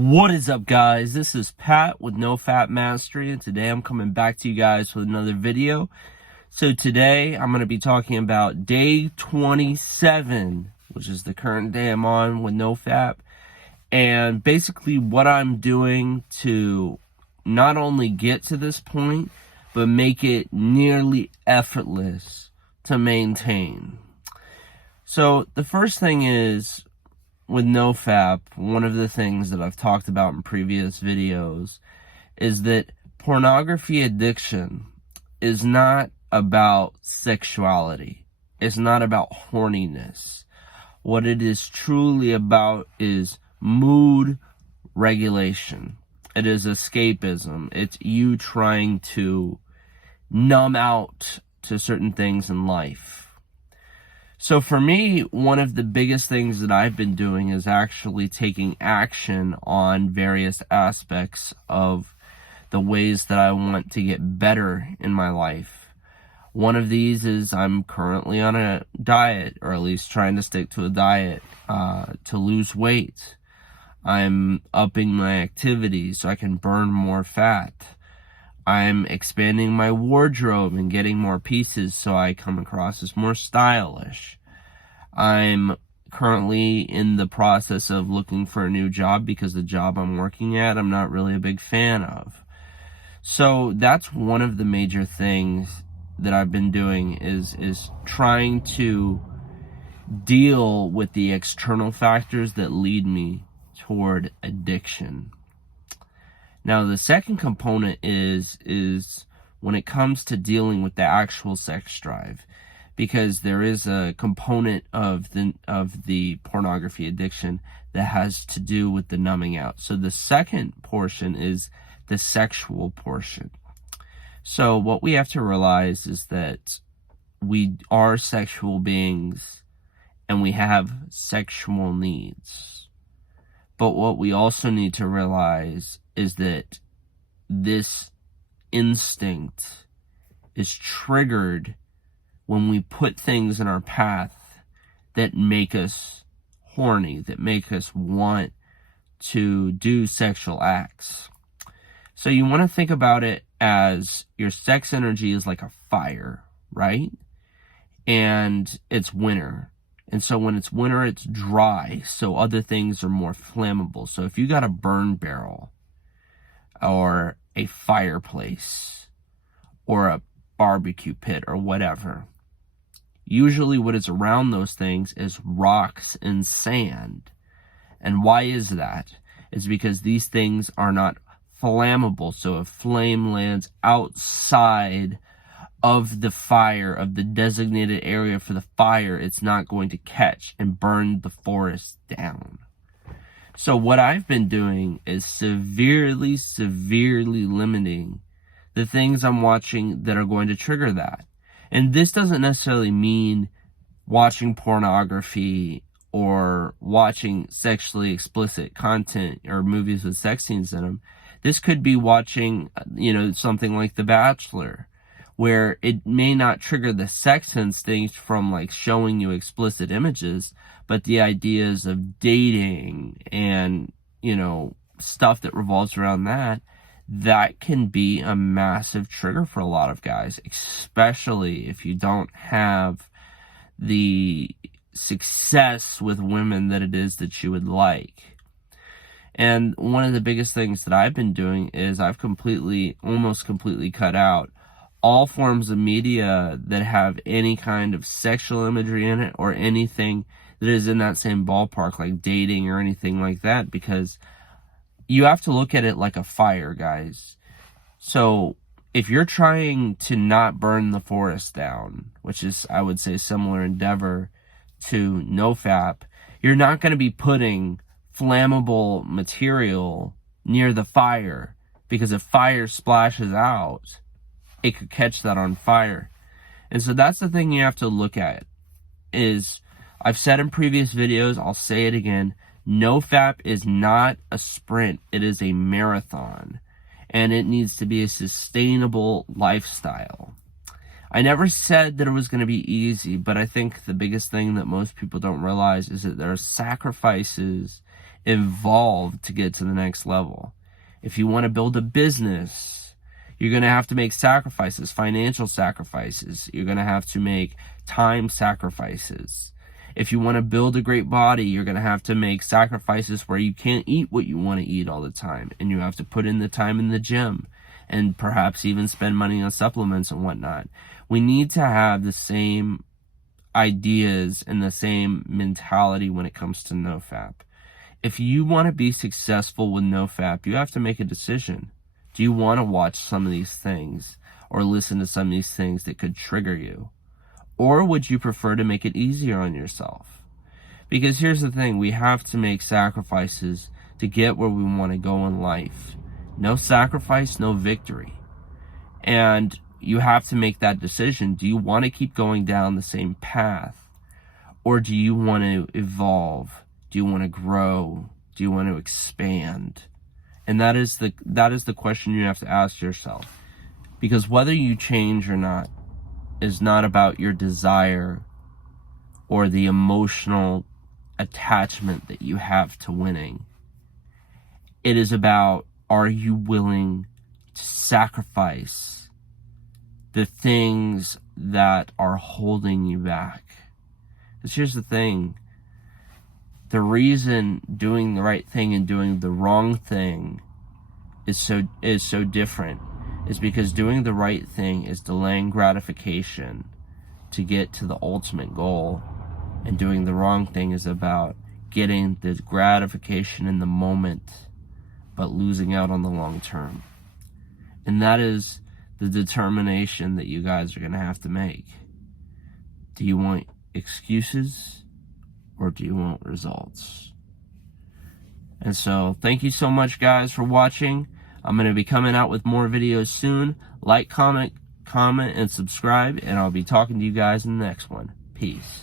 What is up, guys? This is Pat with NoFap Mastery, and today I'm coming back to you guys with another video. So today I'm going to be talking about day 27, which is the current day I'm on with NoFap, and basically what I'm doing to not only get to this point, but make it nearly effortless to maintain. So the first thing is, with NoFap, one of the things that I've talked about in previous videos is that pornography addiction is not about sexuality. It's not about horniness. What it is truly about is mood regulation. It is escapism. It's you trying to numb out to certain things in life. So for me, one of the biggest things that I've been doing is actually taking action on various aspects of the ways that I want to get better in my life. One of these is I'm currently on a diet, or at least trying to stick to a diet to lose weight. I'm upping my activities so I can burn more fat. I'm expanding my wardrobe and getting more pieces so I come across as more stylish. I'm currently in the process of looking for a new job because the job I'm working at I'm not really a big fan of. So that's one of the major things that I've been doing is trying to deal with the external factors that lead me toward addiction. Now, the second component is when it comes to dealing with the actual sex drive, because there is a component of the pornography addiction that has to do with the numbing out. So the second portion is the sexual portion. So what we have to realize is that we are sexual beings and we have sexual needs. But what we also need to realize is that this instinct is triggered when we put things in our path that make us horny, that make us want to do sexual acts. So you want to think about it as your sex energy is like a fire, right? And it's winter. And so when it's winter, it's dry, so other things are more flammable. So if you got a burn barrel, or a fireplace, or a barbecue pit, or whatever, usually what is around those things is rocks and sand. And why is that? It's because these things are not flammable. So if flame lands outside of the fire, of the designated area for the fire, it's not going to catch and burn the forest down. So what I've been doing is severely limiting the things I'm watching that are going to trigger that. And this doesn't necessarily mean watching pornography or watching sexually explicit content or movies with sex scenes in them. This could be watching, something like The Bachelor, where it may not trigger the sex instinct from like showing you explicit images, but the ideas of dating and, stuff that revolves around that can be a massive trigger for a lot of guys, especially if you don't have the success with women that it is that you would like. And one of the biggest things that I've been doing is I've almost completely cut out all forms of media that have any kind of sexual imagery in it or anything that is in that same ballpark, like dating or anything like that, because you have to look at it like a fire, guys. So if you're trying to not burn the forest down, which is, I would say, similar endeavor to NoFap, you're not going to be putting flammable material near the fire, because if fire splashes out, it could catch that on fire. And so that's the thing you have to look at. Is, I've said in previous videos, I'll say it again, NoFap is not a sprint, it is a marathon. And it needs to be a sustainable lifestyle. I never said that it was going to be easy, but I think the biggest thing that most people don't realize is that there are sacrifices evolve to get to the next level. If you want to build a business, you're going to have to make sacrifices, financial sacrifices. You're going to have to make time sacrifices. If you want to build a great body, you're going to have to make sacrifices where you can't eat what you want to eat all the time. And you have to put in the time in the gym and perhaps even spend money on supplements and whatnot. We need to have the same ideas and the same mentality when it comes to NoFap. If you want to be successful with NoFap, you have to make a decision. Do you want to watch some of these things or listen to some of these things that could trigger you? Or would you prefer to make it easier on yourself? Because here's the thing, we have to make sacrifices to get where we want to go in life. No sacrifice, no victory. And you have to make that decision. Do you want to keep going down the same path? Or do you want to evolve? Do you want to grow? Do you want to expand? And that is the question you have to ask yourself. Because whether you change or not is not about your desire or the emotional attachment that you have to winning. It is about, are you willing to sacrifice the things that are holding you back? Because here's the thing. The reason doing the right thing and doing the wrong thing is so different is because doing the right thing is delaying gratification to get to the ultimate goal, and doing the wrong thing is about getting the gratification in the moment but losing out on the long term. And that is the determination that you guys are going to have to make. Do you want excuses or do you want results? And so thank you so much, guys, for watching. I'm going to be coming out with more videos soon. Like, comment, and subscribe, and I'll be talking to you guys in the next one. Peace.